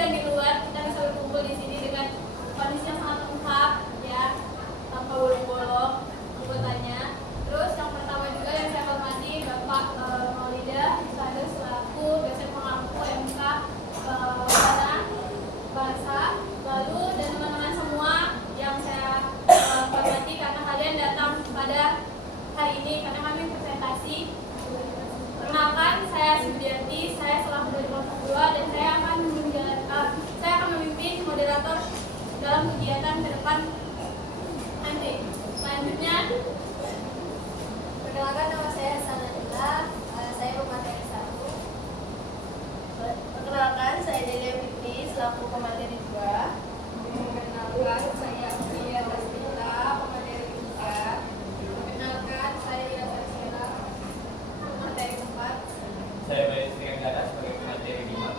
hujan di luar, kita bisa berkumpul di sini dengan kondisi yang sangat lengkap ya, tanpa bolong-bolong anggotanya. Terus yang pertama juga yang saya hormati Bapak Maulida Iskandar selaku dosen pengampu MK Bahasa, lalu dan teman-teman semua yang saya hormati karena kalian datang pada hari ini karena kami presentasi. Perkenalkan, saya Sudiati, saya selaku dari kelompok 2 dan saya akan memimpin moderator dalam kegiatan ke depan nanti. Selanjutnya, perkenalkan nama saya Sanadila, saya pemateri 1. Perkenalkan, saya Delia Fitri selaku pemateri 2. perkenalkan saya Ria Tasmila, pemateri 3. Perkenalkan saya Ria Tasmila, pemateri 4. Saya Bayu Srianggara sebagai pemateri 5.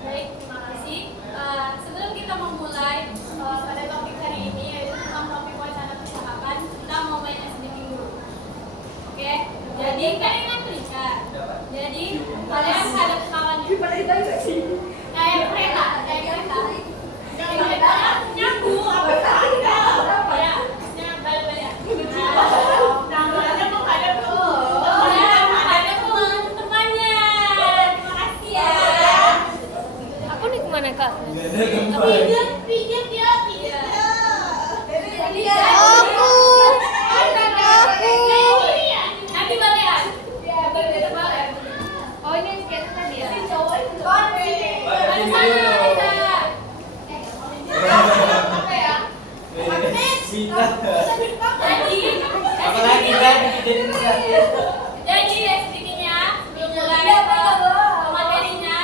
Baik, terima kasih. Sebelum kita memulai pada topik hari ini yaitu tentang topik wacana percakapan, kita mau main sedikit dulu. Oke, jadi kan ingat berikan. Jadi kalian ada kawannya. Kayak kereta, nyambung apa ada? Ya, balik-balik. Namanya mau ada tuh. Ada teman-temannya. Terima kasih ya. Aku nih kemana kak? Pijat ya. Nanti balikan. Oh ini yang sketsa tadi ya? Ada sana. Jadi sedikitnya dimulai materinya.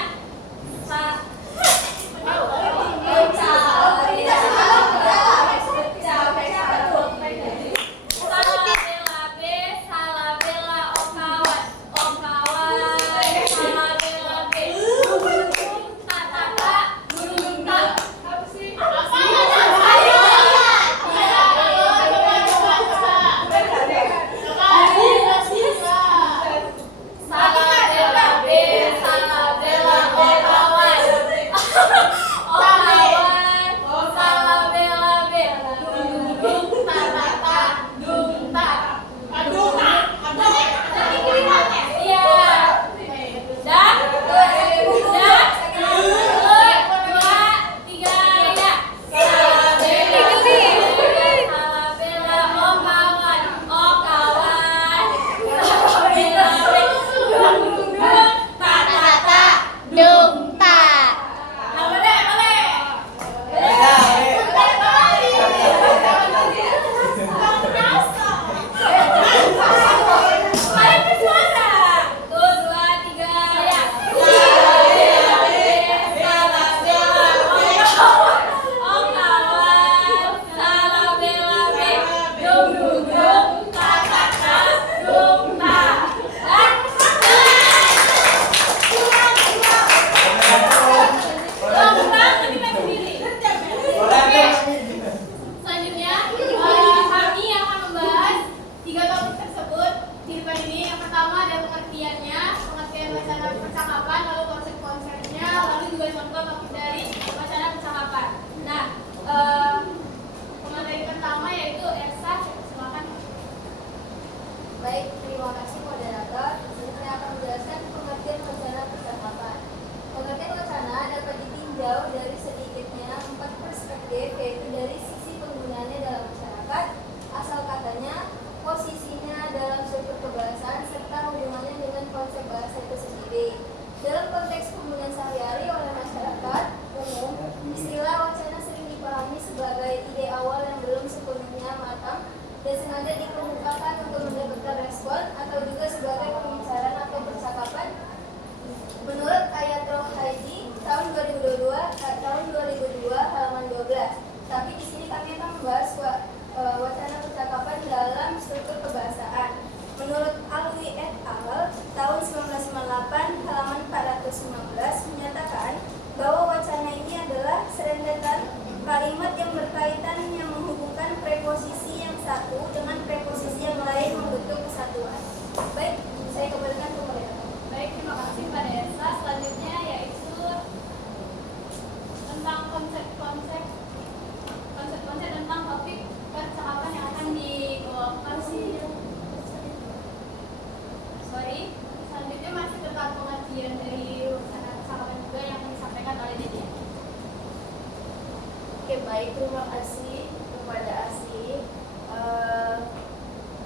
Baik, terima kasih kepada Asih.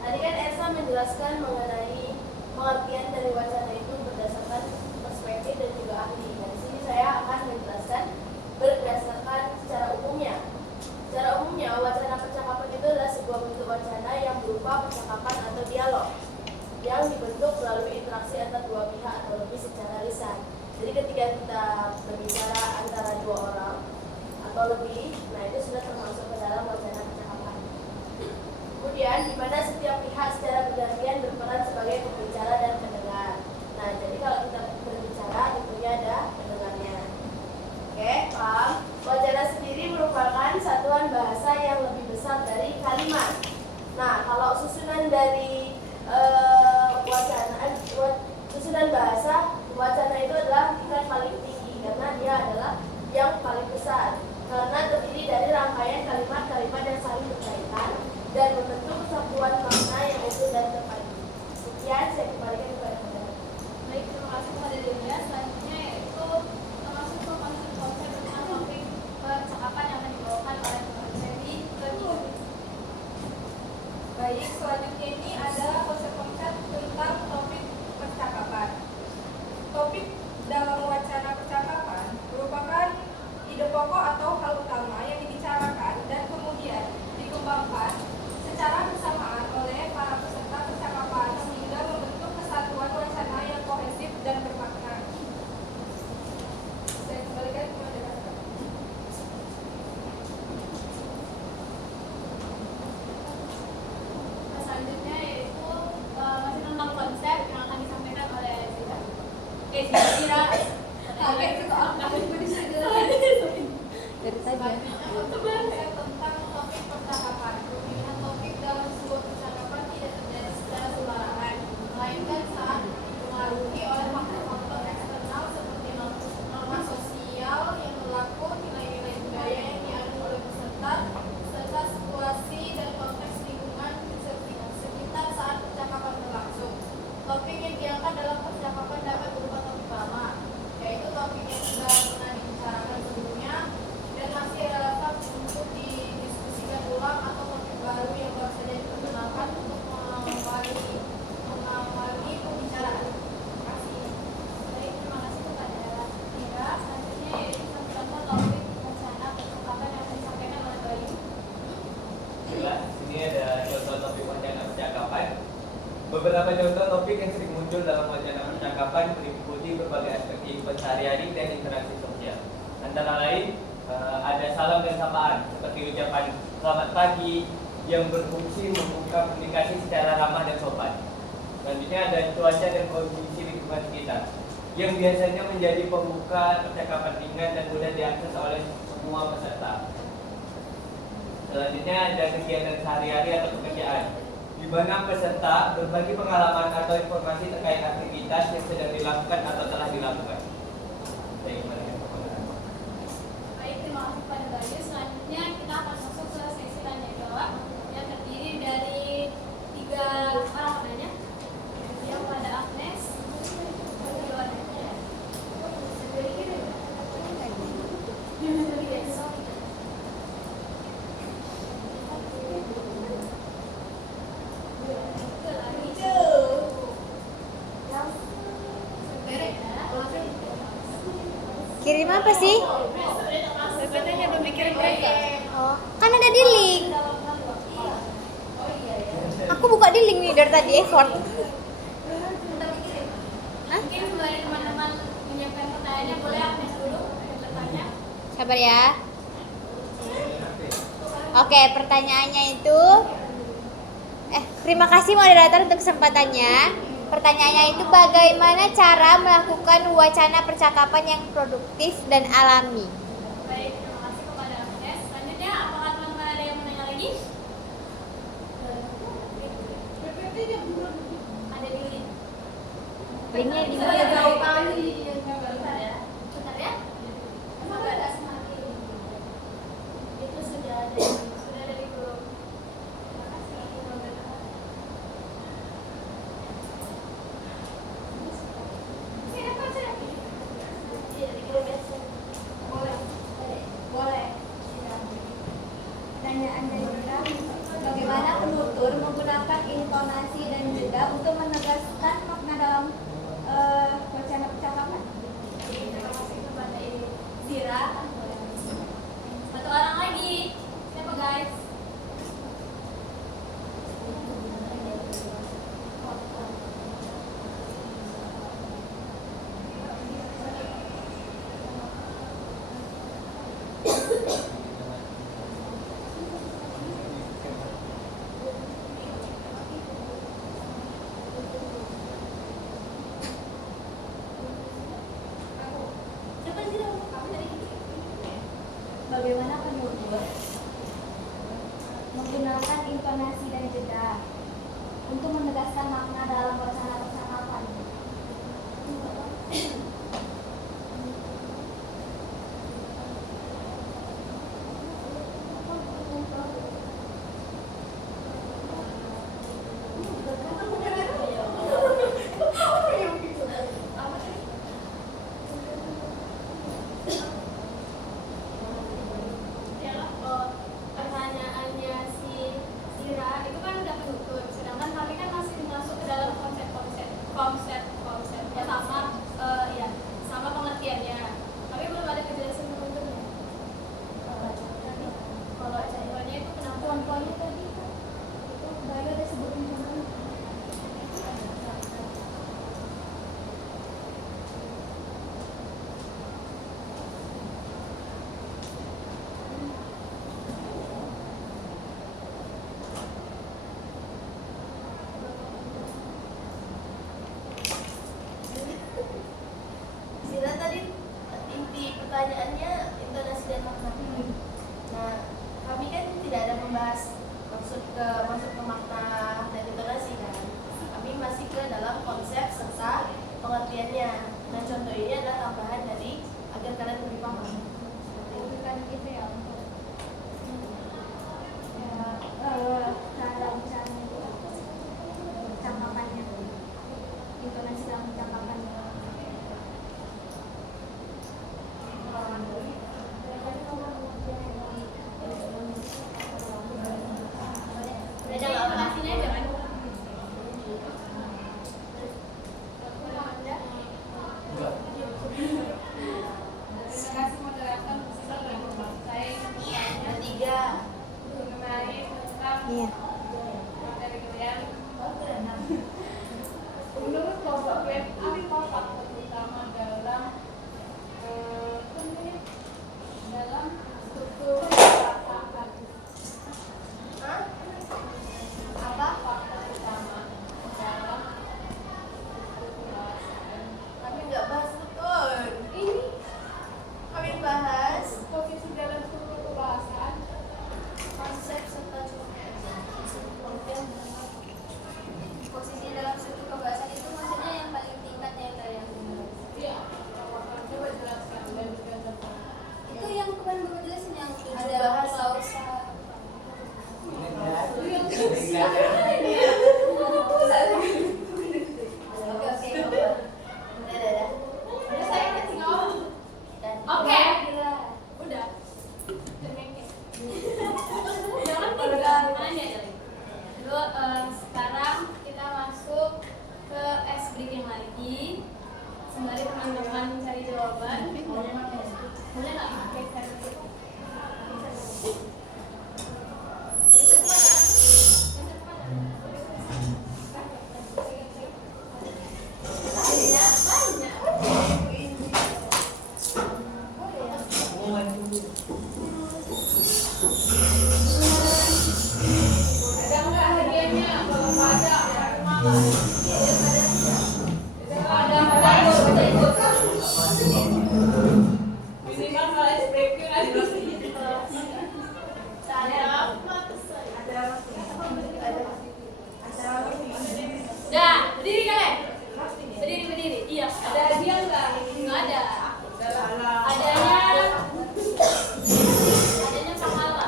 Tadi kan Elsa menjelaskan mengenai pengertian dari wacana itu berdasarkan perspektif dan juga ahli. Nah, di sini saya akan menjelaskan berdasarkan secara umumnya. Secara umumnya, wacana percakapan itu adalah sebuah bentuk wacana yang berupa percakapan atau dialog yang dibentuk melalui interaksi antar dua pihak atau lebih secara lisan. Jadi ketika kita berbicara antara dua orang atau lebih, nah itu sudah termasuk ke dalam wacana percakapan. Kemudian, di mana setiap pihak secara bergantian berperan sebagai pembicara dan pendengar. Nah, jadi kalau kita berbicara, tentunya ada pendengarnya. Oke, paham? Wacana sendiri merupakan satuan bahasa yang lebih besar dari kalimat. Nah, kalau susunan dari susunan bahasa, wacana itu adalah tingkat paling tinggi karena dia adalah yang paling besar. Karena terdiri dari rangkaian kalimat-kalimat yang saling berkaitan dan membentuk satuan makna yang utuh dan terpadu. Sekian, saya kembalikan kepada Anda. Baik, terima kasih kepada Dinda. Selanjutnya yaitu termasuk ke konsep tentang topik percakapan yang akan dibawakan oleh Febi ke Baik, selanjutnya ini ada konsep-konsep tentang topik percakapan. Topik dalam wacana percakapan merupakan ide pokok atau hal utama yang dibicarakan dan kemudian dikembangkan secara bersamaan oleh para peserta percakapan sehingga membentuk kesatuan wacana yang kohesif dan bermakna. Saya kembalikan kepada Dr. selanjutnya yaitu masih tentang konsep yang akan disampaikan oleh Zira. Dari tadi Tentang topik percakapan. Pemilihan topik dalam sebuah percakapan tidak terjadi secara sembarangan, melainkan saat dipengaruhi oleh faktor-faktor eksternal seperti norma sosial yang berlaku, nilai-nilai budaya yang dianut oleh peserta, serta situasi dan konteks lingkungan sekitar saat percakapan berlangsung. Topik yang diangkat dalam percakapan dapat berupa topik lama, yaitu topik yang sudah pernah dibicarakan sebelumnya dan masih relevan untuk didiskusikan ulang, atau topik baru yang baru saja diperkenalkan untuk mengawali pembicaraan. Terima kasih. Baik, terima kasih kepada Tira. Selanjutnya yaitu contoh topik wacana percakapan yang akan disampaikan oleh Bayu. Jelas, ini ada contoh topik wacana percakapan. Beberapa contoh topik yang sering muncul dalam wacana percakapan meliputi berbagai aspek kehidupan sehari-hari dan interaksi sosial. Antara lain, ada salam dan sapaan, seperti ucapan selamat pagi yang berfungsi membuka komunikasi secara ramah dan sopan. Selanjutnya ada cuaca dan kondisi lingkungan sekitar, yang biasanya menjadi pembuka percakapan ringan dan mudah diakses oleh semua peserta. Selanjutnya ada kegiatan sehari-hari atau pekerjaan, di mana peserta berbagi pengalaman atau informasi terkait aktivitas yang sedang dilakukan atau telah dilakukan. Saya kembalikan kepada Anda. Baik, terima kasih kepada Bayu. Selanjutnya kita akan masuk ke sesi tanya jawab yang terdiri dari 3 orang penanya. Yang pada Agnes, kirim apa sih? PPT-nya belum dikirim mereka. Oh, kan ada di link. Aku buka di link nih dari tadi effort. Mungkin sembari teman-teman menyiapkan pertanyaannya, boleh Agnes dulu bertanya. Sabar ya. Oke, pertanyaannya itu terima kasih moderator untuk kesempatannya. Pertanyaannya itu bagaimana cara melakukan wacana percakapan yang produktif dan alami? Baik, terima kasih kepada Agnes. Selanjutnya, apakah teman-teman ada yang menanya lagi? Ada di link. Linknya di Bisa mana? jawaban bentar ya. Bentar ya. Emang ada semakin. Itu sudah ada di grup. Terima kasih. Saya dapat. Iya, di grup ya. Boleh. Boleh. bagaimana penutur menggunakan intonasi dan jeda untuk menegaskan makna dalam wacana percakapan. Pertanyaannya si Sira itu kan udah penutur, sedangkan kami kan masih masuk ke dalam konsep ya sama ya sama pengertiannya. Tapi belum ada kejelasan penuturnya. Kalau contohnya itu kenapa? Contohnya tadi itu Bayu ada sebutin contohnya. Sira tadi inti pertanyaannya intonasi dan makna. Nah, kami kan tidak ada membahas masuk ke makna dan intonasi kan. Kami masih ke dalam konsep serta pengertiannya. Nah, contoh ini adalah tambahan dari agar kalian lebih paham. Bukan gitu ya untuk cara bicara itu percakapannya, intonasi dalam percakapannya. Ada aplikasinya aja kan? Enggak. Terima kasih moderator khususnya saya ingin bertanya Tiga. mengenai tentang Iya. materi kalian. Menurut Bapak Web, apa faktor utama dalam dalam struktur percakapan? Hah? Apa? Faktor utama dalam struktur bahasa. Kami nggak bahas betul. Ini Kami bahas posisi dalam struktur kebahasaan. konsep serta posisi dalam struktur pembahasan itu maksudnya yang paling tingkat yang kalian dengar. Iya, coba jelaskan dan juga tentang Itu yang bukan bapak jelasin yang ada bahasa Oke. Dadah. Udah saya kasih ngomong. Oke. Udah. Jangan tinggal nanya lagi. Dulu sekarang kita masuk ke ice breaking lagi. Sembari teman-teman mencari jawaban. Boleh nggak pakai servis? Ada nggak hadiahnya? Kalau nggak ada, minimal kalau SPQ ada Dah, berdiri kalian. Berdiri. Iya. ada hadiah nggak? Nggak ada. Ada. Adanya pahala.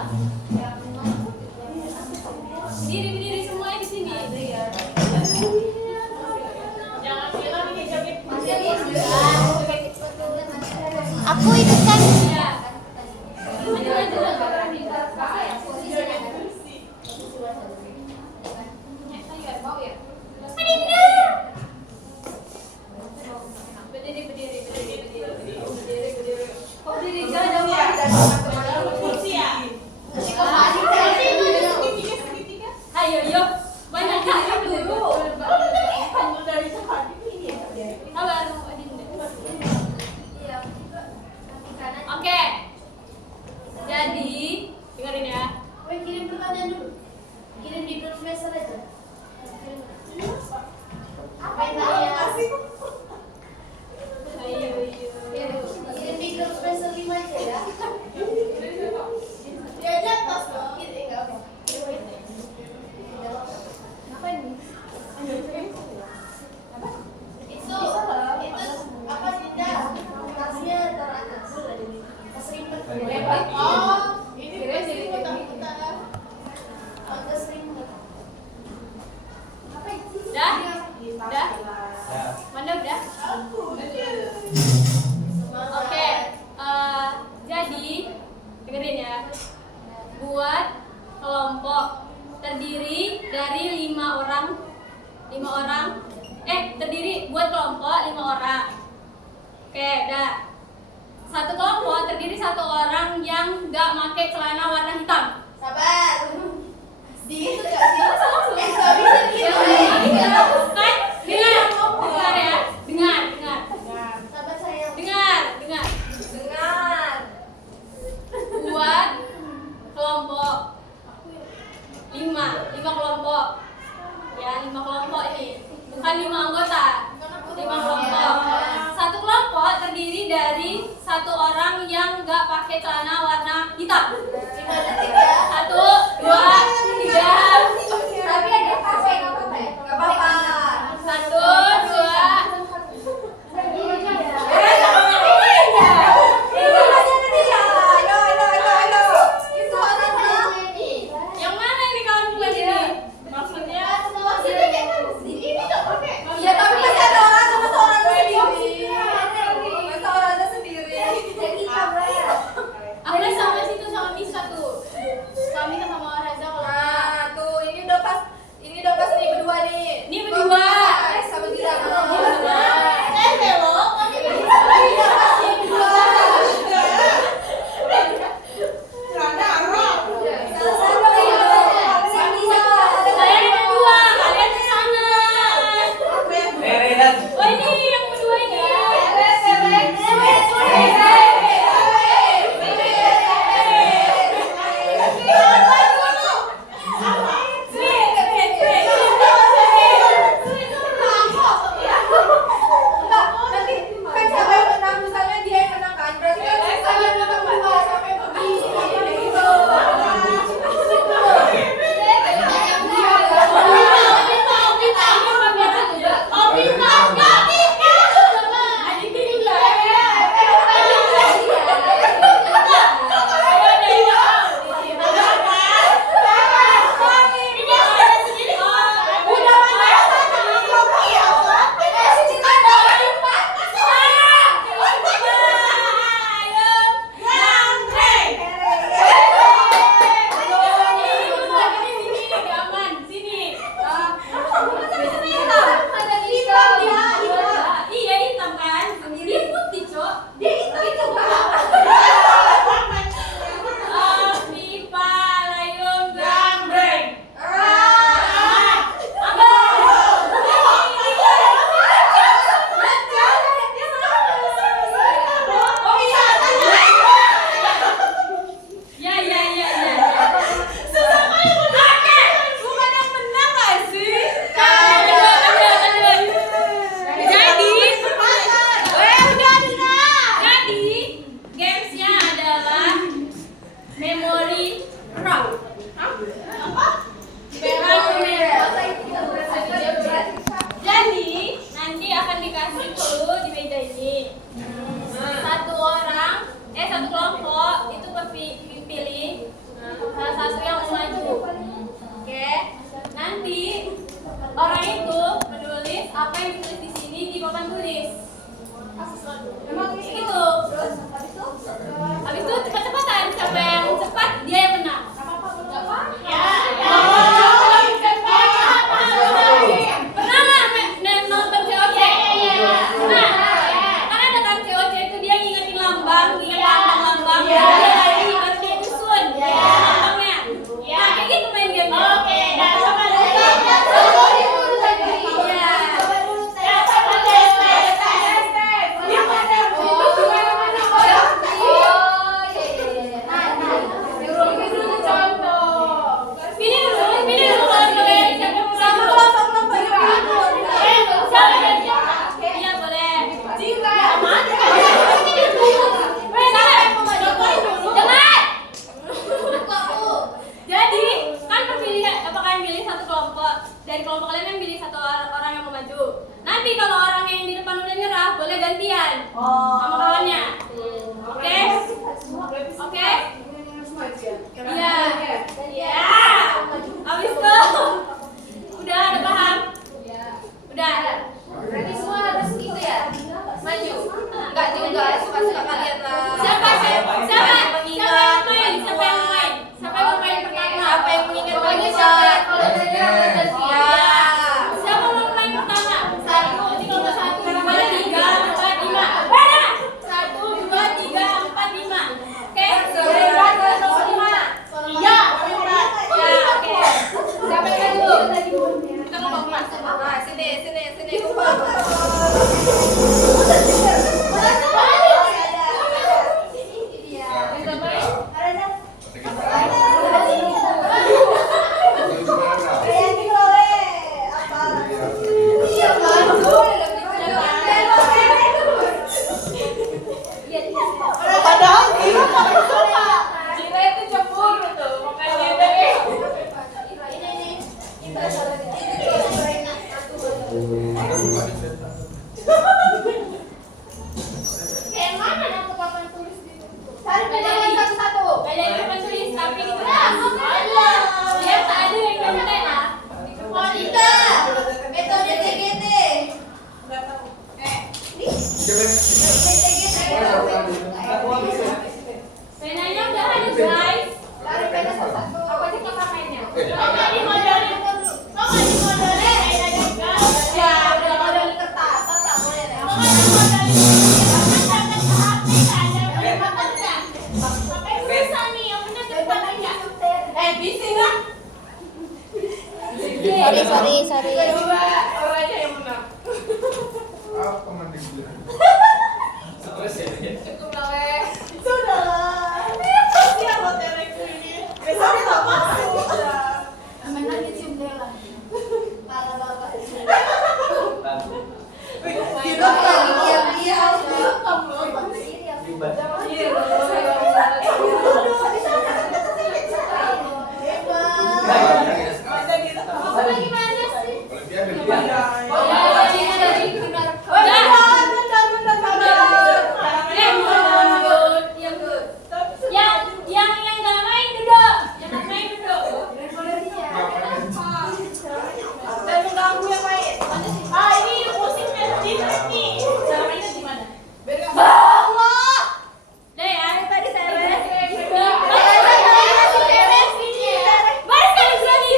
Berdiri semuanya di sini. Jangan bilang ini joget. Aku ikut kan. Iya. Maju. Berdiri. Kok berdiri jangan Ayo, yuk. Banyak kali dulu. Sabar, Adinda. Iya. Kaki kanan. ini pasti otak-otak agak sering. Udah? Udah? Nah, Mana udah? Oke, jadi dengerin ya. Buat kelompok terdiri dari 5 orang. Terdiri buat kelompok 5 orang. Oke, udah. Satu kelompok terdiri 1 orang yang nggak pakai celana warna hitam. Sabar. Di itu gak sih? Kan? Dengar ya. Dengar. Sabar sayang. Dengar. Buat kelompok 5 kelompok. Ya, 5 kelompok ini. Bukan 5 anggota. 5 kelompok. Satu kelompok terdiri dari 1 orang yang nggak pakai celana warna hitam. 1, 2, 3. Tapi ada pakai nggak apa-apa ya? Nggak apa-apa. 1, 2. Yang mana ini kawan buat ini? Maksudnya Ya tapi masih ada orang sama seorang sendiri. Masa orangnya sendiri. aku sama situ sama Nisa tuh. Kami sama Raza kalau Nah, tuh ini udah pas nih berdua nih. Ini berdua. Sama Dira. Ini berdua. Saya ada 2, kalian ke sana. Redan. Oh ini yang berdua ini. Nanti kan siapa yang menang, misalnya dia yang menang kan, berarti kan saya yang menang berdua sampai begini gitu. Iya hitam kan? Dia putih cok. Pipa layung gambreng. Ya. Bukan yang menang nggak sih? Jadi gamesnya adalah memory round. Jadi nanti akan dikasih clue di meja ini. Satu kelompok itu pilih salah satu yang mau maju. Oke. Nanti orang itu menulis apa yang ditulis di sini di papan tulis. Gitu. Habis itu cepat-cepatan, siapa yang cepat dia yang menang. Pernah nggak nonton COC? Pernah. Kan ada kan COC itu dia ngingetin lambang, lambang. Dia lagi harus dia susun lambangnya. Nah kayak gitu main game. Oke. Dari kelompok kalian yang pilih satu orang yang mau maju. Nanti kalau orang yang di depan udah nyerah, boleh gantian sama kawannya. Oke? suka-suka kalian lah. Siapa yang main? Siapa yang main? Siapa yang main pertama? Siapa yang mengingat Pokoknya mengingat? siapa? Kalau saya udah siap. Ya. Siapa mau main pertama? 1, 2, 3, 4, 5. Beda. 1, 2, 3, 4, 5. Oke. 5. Iya. Ya, oke. Siapa yang dulu? Kita mau kelas. Nah, sini kumpul. Cina itu cemburu tuh, makanya dari kayak mana aku papan tulis di satu-satu. Gak jadi papan tulis, tapi gitu. Biar tak ada yang nyantai lah. Wanita, metode TGT. Penanya udah habis guys. Apa sih kita mainnya? Mau nggak dimodalin? Penanya juga. Ya, udah modalin kertas. Tak boleh deh. Mau nggak dimodalin? Jangan ke HP, ada makan nggak? Pakai pulsa nih, yang bener depan aja. Bisa nggak? Sorry. Coba orangnya yang menang. Stres ya. Cukup lah weh. Yang nggak main duduk, yang nggak main duduk. Dan mengganggu yang main. Ini musiknya sedikit nih. Cara mainnya gimana? Bangun. Deh, ada tadi saya beres. Baris kan bisa nih.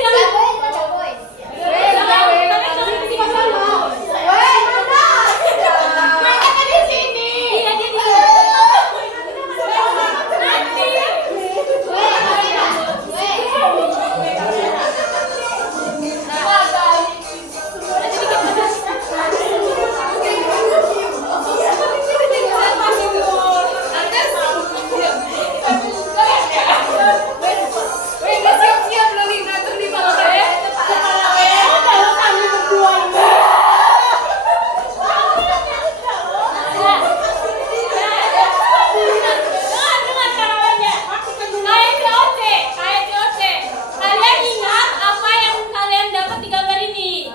Kalian ingat apa yang kalian dapat di gambar ini?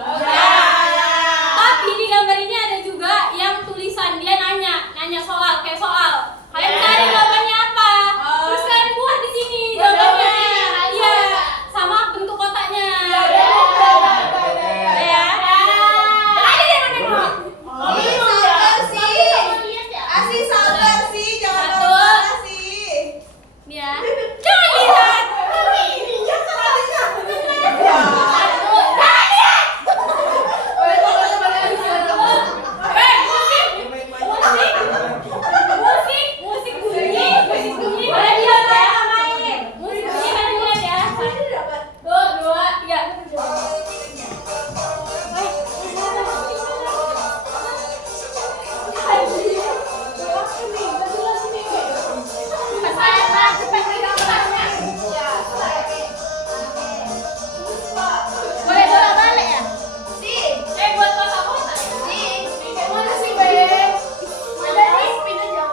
Tapi di gambar ini ada juga yang tulisan, dia nanya soal, kayak soal. Kalian cari jawabannya apa? Terus kalian buat di sini jawabannya. Iya, sama bentuk kotaknya. Ya. Ada yang menengok. Ya. Jangan lihat. Musik bunyi. Kalian lihat ya. Musik bunyi kalian lihat ya. 1, 2, 3. Boleh bolak-balik ya? Buat kotak-kotak. Mana sih, Beb? Ada nih, spin aja.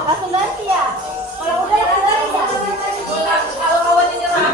Langsung ganti ya. Kalau udah Kalau kawannya nyerah,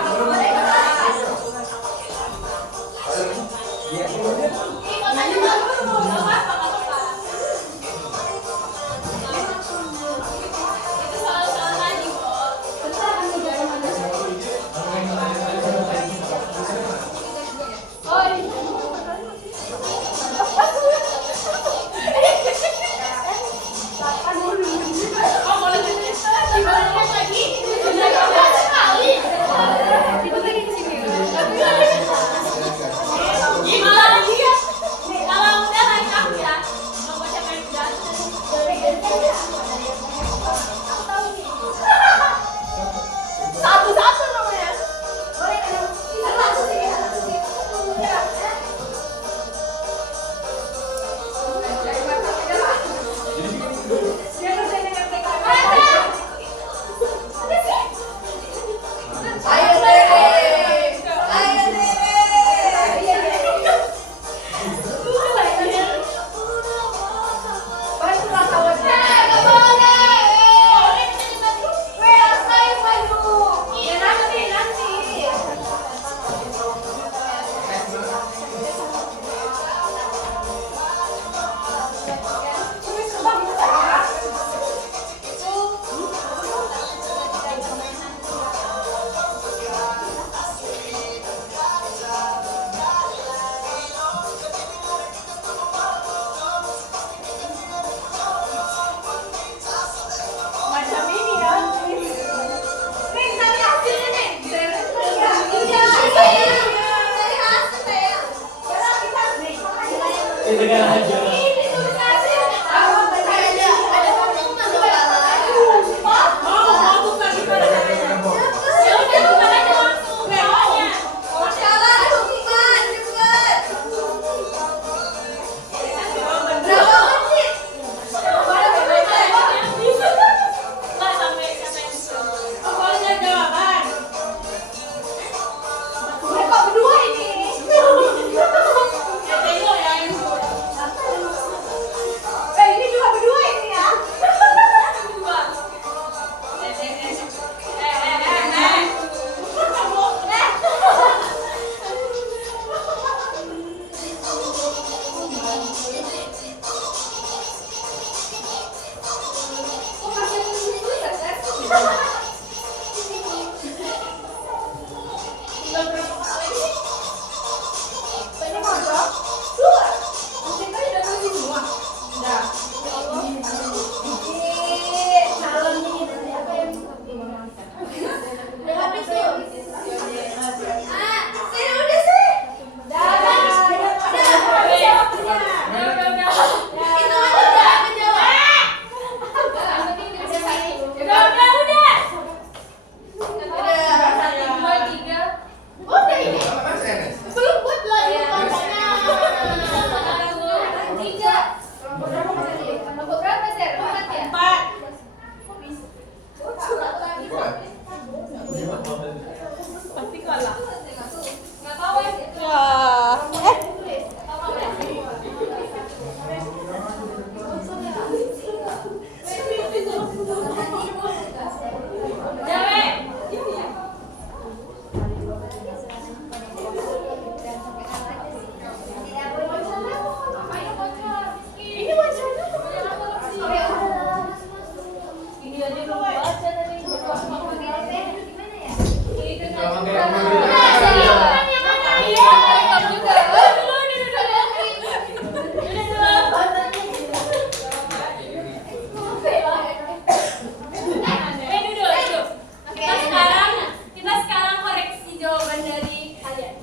Kita sekarang koreksi jawaban dari kalian.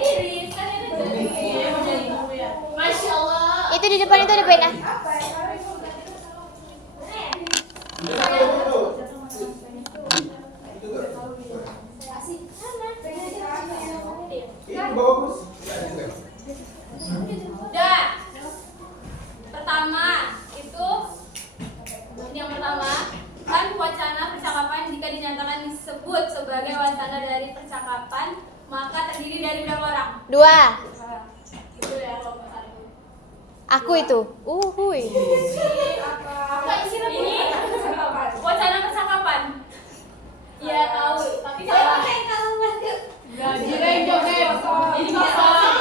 Iris, kan itu jadi. Masya Allah. Itu di depan itu ada pena. Udah. Pertama itu yang pertama kan wacana percakapan jika dinyatakan disebut sebagai wacana dari percakapan maka terdiri dari berapa orang? 2. Itu ya kelompok satu. Aku itu. Uhuy. Apa ini? Wacana percakapan. Iya tahu, tapi salah. Ini kosong.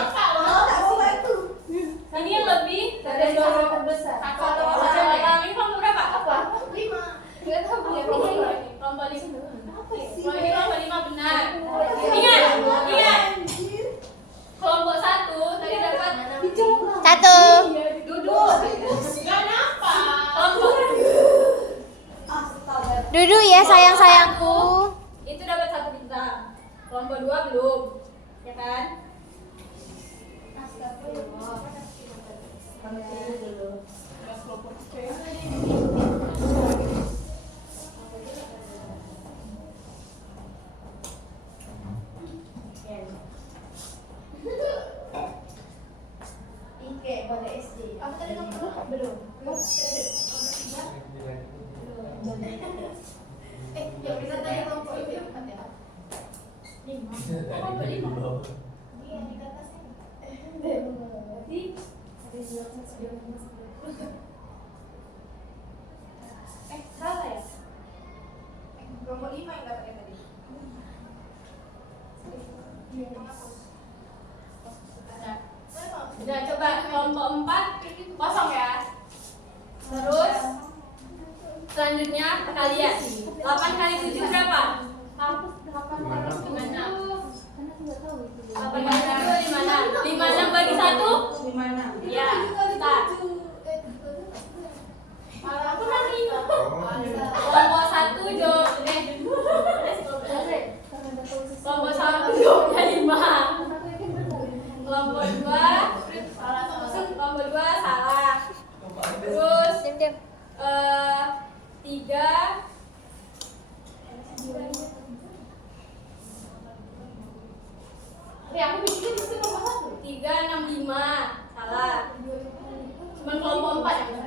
Ini yang lebih Ada dua terbesar. satu. Ini kelompok berapa? Apa? 5. Enggak tahu. Kelompok 5. Kelompok 5 benar. Ingat. Kelompok 1 tadi dapat 1. duduk. Enggak napa. Kelompok Duduk ya sayang-sayangku. itu dapat 1 bintang. Kelompok 2 belum. Ya kan? Ike pada SD. Apa tadi nomor belum? Yang bisa tanya kelompok itu yang 4 ya? 5. Kelompok 5. Iya, di atasnya. Berarti salah ya? Kelompok 5 yang dapat tadi. Udah coba kelompok 4 kosong ya. Terus selanjutnya kalian 8 kali 7 berapa? 8 kali 7 di mana? 56 bagi 1? 56. Iya, tak. Aku nanti kelompok 1 jawab kelompok 1 jawabnya 5. Kelompok 2 salah. Terus Diam-diam. 3 aku bikin itu nomor 1. 365 salah. Cuman kelompok 4 yang benar.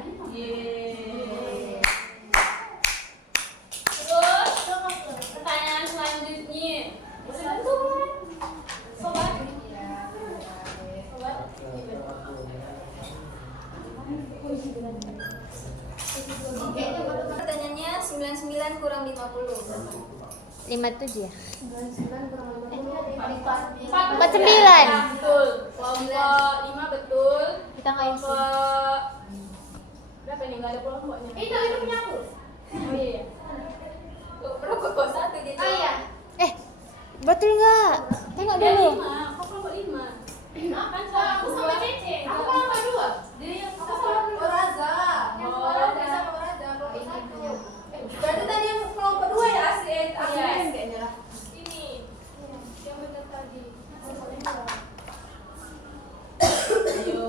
Terus pertanyaan selanjutnya. Sobat. Pertanyaannya 99 kurang 50. 57 ya. 99 kurang 50. 49. Betul. Kelompok 5 betul. Kita nggak isi. Kelompok berapa nih? Nggak ada kelompoknya. Itu punya aku. Oh iya. Berapa kok satu gitu? Oh iya. Betul nggak? Tengok Ya dulu. 5. Kok kelompok 5? Kan Aku sama Cece. Aku kelompok 2. Jadi yang Aku sama Oraza. Yang Oh, Oraza. dia sama Oraza, kelompok satu. Berarti tadi yang kelompok 2 ya asli. Iya. Kayaknya lah. ini. Yang benar tadi. Ayo.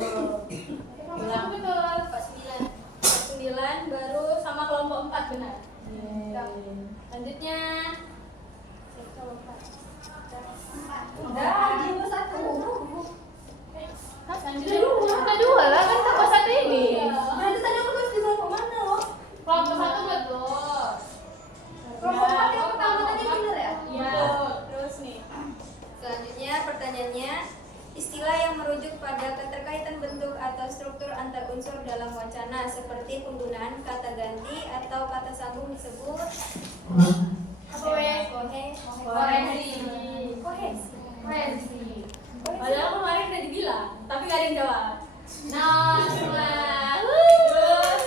Bilang betul. 49 baru sama kelompok 4 benar. Selanjutnya Udah, di nomor 1. selanjutnya Kedua lah kan kelompok 1 ini. Iya. Berarti tadi aku tulis di kelompok mana loh? kelompok 1 betul. Kelompok 4 yang pertama tadi benar ya? Iya. Terus nih. Selanjutnya pertanyaannya, istilah yang merujuk pada keterkaitan bentuk atau struktur antar unsur dalam wacana seperti penggunaan kata ganti atau kata sambung disebut Kohesi. Padahal kemarin udah dibilang, tapi gak ada yang jawab. Nah, terus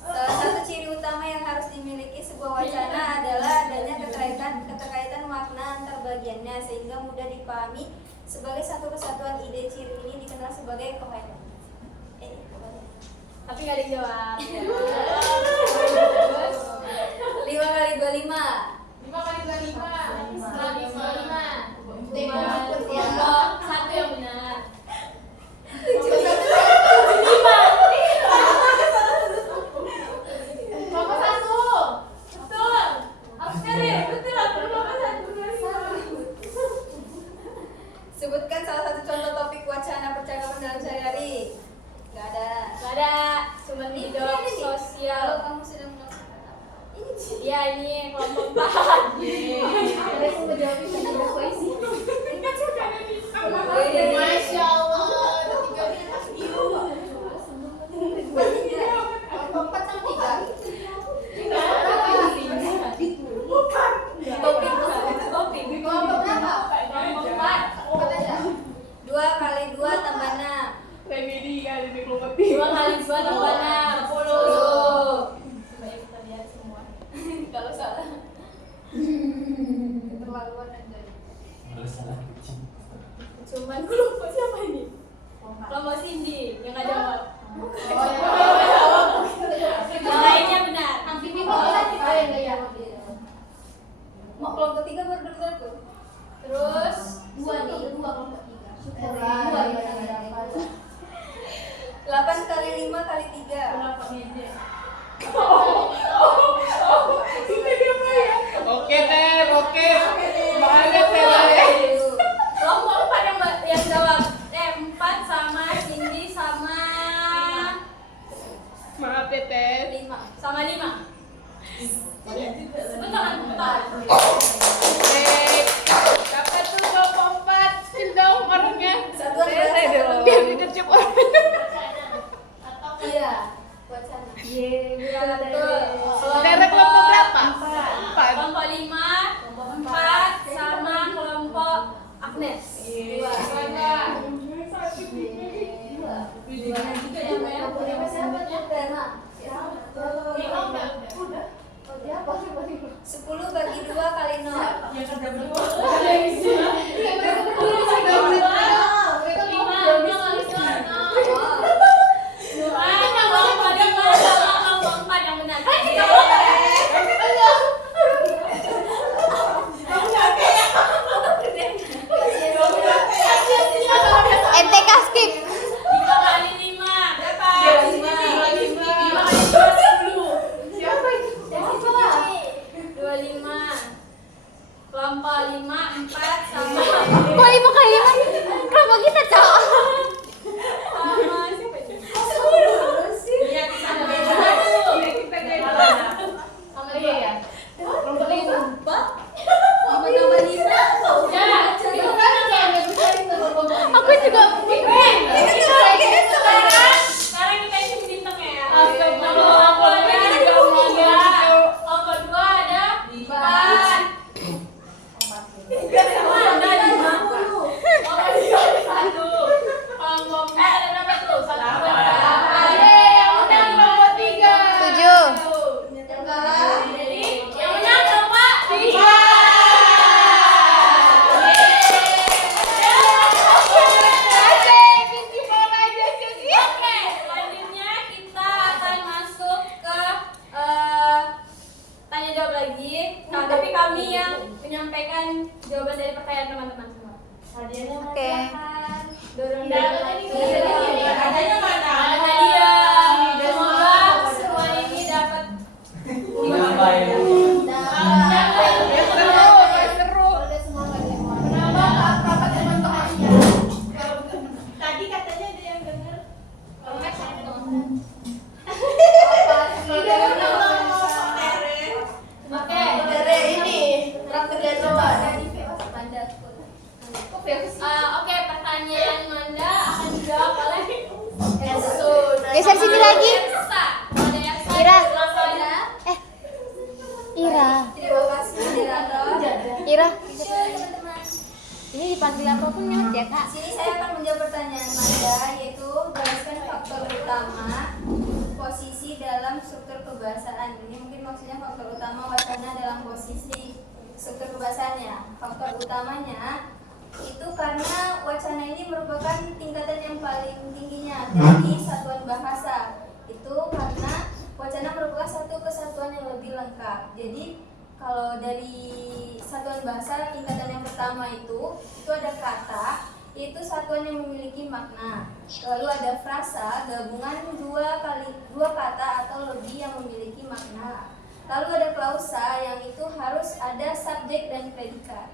salah satu ciri utama yang harus dimiliki sebuah wacana adalah adanya keterkaitan makna antar bagiannya sehingga mudah dipahami sebagai satu kesatuan. Ide ciri ini dikenal sebagai kohesi. tapi gak ada yang jawab. Terus 5 kali 25. 5 kali 25. 25. Kelompok Kelompok 1 yang benar. Kelompok 1. Betul. Aku cari. Betul aku kelompok 1. Sebutkan salah satu contoh topik wacana percakapan dalam sehari-hari. Gak ada. Gak ada. Cuma hidup sosial. Kalau kamu sudah melakukan apa? Ini ciri. Ya ini kelompok 4. Ada yang mau jawab ini ada puisi. Masya Allah. Kelompok 4 sama 3. Topik. Topik. Kelompok berapa? Kelompok 4. 4 aja. 2 kali 2 tambah 6. 2 kali 2 tambah 6. 10. Coba ya kita lihat semua. Kalau salah. Keterlaluan aja. Cuman kelompok siapa ini? Kelompok Cindy yang gak jawab. Oh ya. Yang lainnya benar. Ini kelompok 1. Oh ya enggak ya. Mau kelompok 3 baru dengar tuh. Terus 2 nih, 2 kelompok 3. Syukur. 8 kali 5 kali 3. kenapa meja? Oke Ter, oke. Banget Ter. Kelompok 4 yang jawab. 4 sama Cindy sama Maaf ya Ter. 5. sama 5. Sebentar kan 4. Dapat tuh kelompok 4. Skill dong orangnya. Satuan bahasa dong. Biar dikerjep orang. Iya. Wacana. Ter kelompok berapa? 4. Kelompok 5, 4 sama kelompok Agnes. 2. Udah. Oh, dia apa sih? 10 bagi 2 kali 0. hadiahnya Oke. dorong Katanya mana? Ada hadiah. Semoga semua ini dapat Ngapain? Tadi katanya ada yang dengar. Oke. Dari ini traktir gacoan. Oke, pertanyaan Manda akan dijawab oleh Geser sini lagi. Elsa. Ada Elsa. Ira. Silakan. Ira. Terima kasih moderator. Ira. Ini dipanggil apapun nyot ya kak. Sini saya akan menjawab pertanyaan Manda, yaitu jelaskan faktor utama posisi dalam struktur kebahasaan. Ini mungkin maksudnya faktor utama wacana dalam posisi struktur kebahasaan ya. Faktor utamanya itu karena wacana ini merupakan tingkatan yang paling tingginya dari satuan bahasa. Itu karena wacana merupakan satu kesatuan yang lebih lengkap. Jadi kalau dari satuan bahasa tingkatan yang pertama itu ada kata, itu satuan yang memiliki makna. Lalu ada frasa, gabungan dua kata atau lebih yang memiliki makna. Lalu ada klausa yang itu harus ada subjek dan predikat.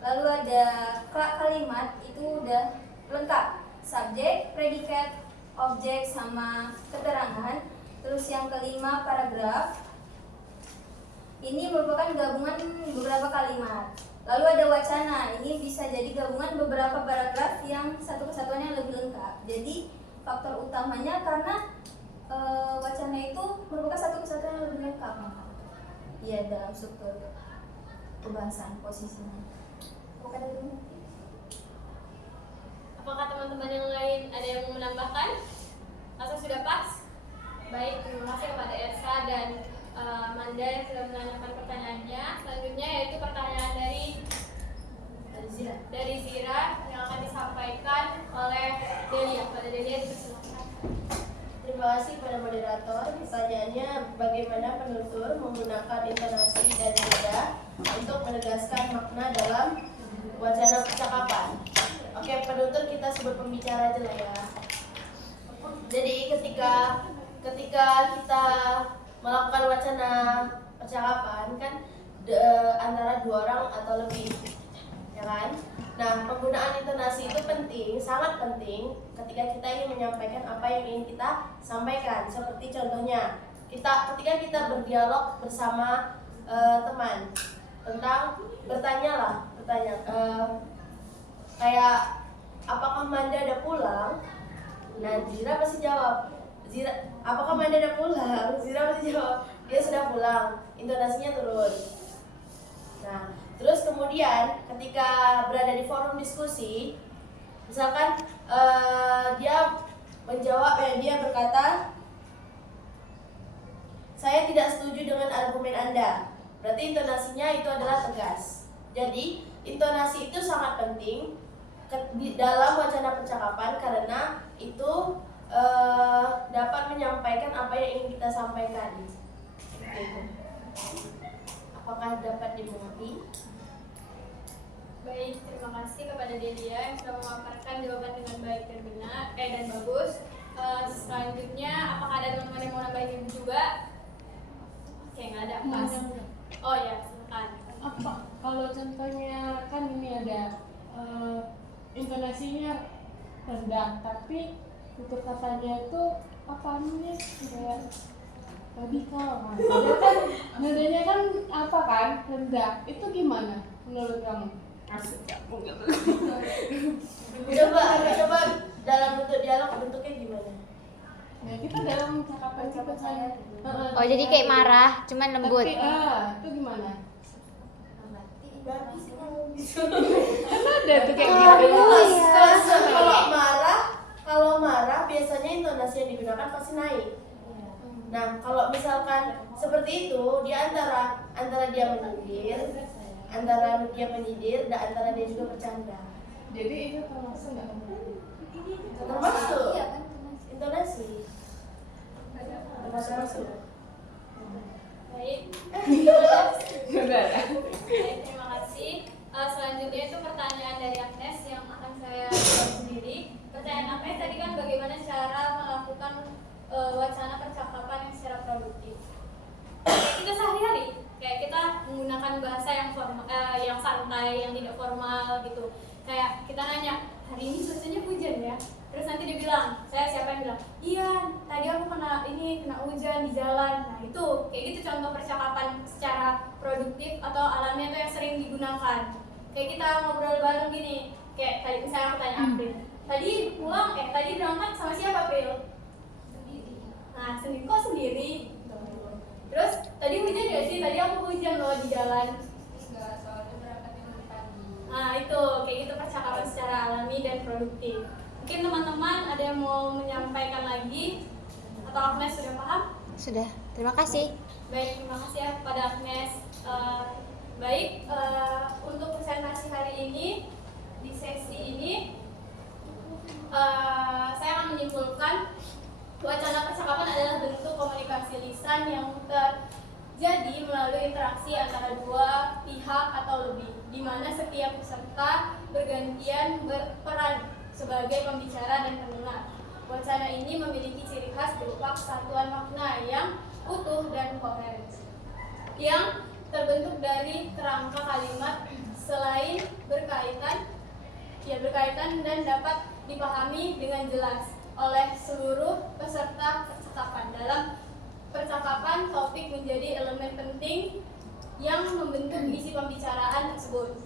Lalu ada kalimat, itu udah lengkap, subjek, predikat, objek sama keterangan. Terus yang kelima paragraf, ini merupakan gabungan beberapa kalimat. Lalu ada wacana, ini bisa jadi gabungan beberapa paragraf yang satu kesatuannya lebih lengkap. Jadi faktor utamanya karena wacana itu merupakan satu kesatuan yang lebih lengkap. Iya, dalam struktur pembahasan posisinya. Bukan ada dulu. Apakah teman-teman yang lain ada yang mau menambahkan? Atau sudah pas? Baik, terima kasih kepada Elsa dan Manda yang sudah menanyakan pertanyaannya. Selanjutnya yaitu pertanyaan dari Zira yang akan disampaikan oleh Delia. Pada Delia dipersilakan. Terima kasih pada moderator. Pertanyaannya, bagaimana penutur menggunakan intonasi dan nada untuk menegaskan makna dalam wacana percakapan? Oke, penutur kita sebut pembicara aja lah ya. Jadi ketika kita melakukan wacana percakapan kan antara dua orang atau lebih, ya kan? Nah, penggunaan intonasi itu penting, sangat penting ketika kita ingin menyampaikan apa yang ingin kita sampaikan. Seperti contohnya, ketika kita berdialog bersama teman tentang bertanya, kayak apakah Manda ada pulang? Nah, Zira pasti jawab, Zira, apakah Manda ada pulang? Zira pasti jawab, dia sudah pulang. Intonasinya turun. Nah, terus kemudian ketika berada di forum diskusi, misalkan dia berkata, saya tidak setuju dengan argumen Anda. Berarti intonasinya itu adalah tegas. Jadi intonasi itu sangat penting di dalam wacana percakapan karena itu dapat menyampaikan apa yang ingin kita sampaikan. Apakah dapat dimengerti? Baik, terima kasih kepada Delia yang sudah memaparkan jawaban dengan baik dan benar, dan bagus. Selanjutnya, apakah ada teman-teman yang mau nambahin juga? Oke, nggak ada, pas. Oh ya, silakan. Apa kalau contohnya kan ini ada intonasinya rendah tapi tutur katanya itu apa namanya kayak radikal kan? Kan nadanya kan apa kan rendah, itu gimana menurut kamu? Asik ya, Coba dalam bentuk dialog bentuknya gimana? Ya kita dalam cakapan kita kan. Oh jadi kayak marah, cuman lembut. Tapi itu gimana? Kan ada tuh kayak gitu. Kalau marah biasanya intonasi yang digunakan pasti naik. Nah, kalau misalkan seperti itu, dia antara dia menyindir, dan antara dia juga bercanda. Jadi itu termasuk nggak? Termasuk intonasi. Termasuk. Baik. Udah. Baik, terima kasih. Selanjutnya itu pertanyaan dari Agnes yang akan menggunakan bahasa yang yang santai, yang tidak formal gitu. Kayak kita nanya, hari ini cuacanya hujan ya? Terus nanti dia bilang, siapa yang bilang, iya tadi aku kena hujan di jalan. Nah itu, kayak gitu contoh percakapan secara produktif atau alamiah itu yang sering digunakan. Kayak kita ngobrol bareng gini, kayak tadi misalnya aku tanya April, tadi berangkat sama siapa April? Sendiri. Nah kok sendiri? Terus tadi hujan gak sih? Tadi aku hujan loh di jalan. Enggak, soalnya berangkatnya lebih pagi. Nah itu, kayak gitu percakapan secara alami dan produktif. Mungkin teman-teman ada yang mau menyampaikan lagi? Atau Agnes sudah paham? Sudah, terima kasih. Baik, terima kasih ya kepada Agnes. Untuk presentasi hari ini, di sesi ini, saya akan menyimpulkan wacana percakapan adalah bentuk komunikasi lisan yang terjadi melalui interaksi antara dua pihak atau lebih, di mana setiap peserta bergantian berperan sebagai pembicara dan pendengar. Wacana ini memiliki ciri khas berupa kesatuan makna yang utuh dan koheren, yang terbentuk dari kerangka kalimat selain berkaitan dan dapat dipahami dengan jelas oleh seluruh peserta percakapan. Dalam percakapan, topik menjadi elemen penting yang membentuk isi pembicaraan tersebut.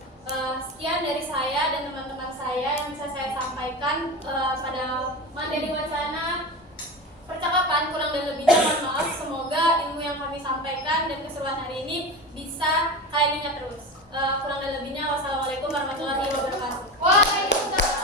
Sekian dari saya dan teman-teman saya yang bisa saya sampaikan pada materi wacana percakapan. Kurang dan lebihnya mohon maaf. Semoga ilmu yang kami sampaikan dan keseruan hari ini bisa kalian ingat terus. Kurang dan lebihnya, wassalamualaikum warahmatullahi wabarakatuh. Waalaikumsalam.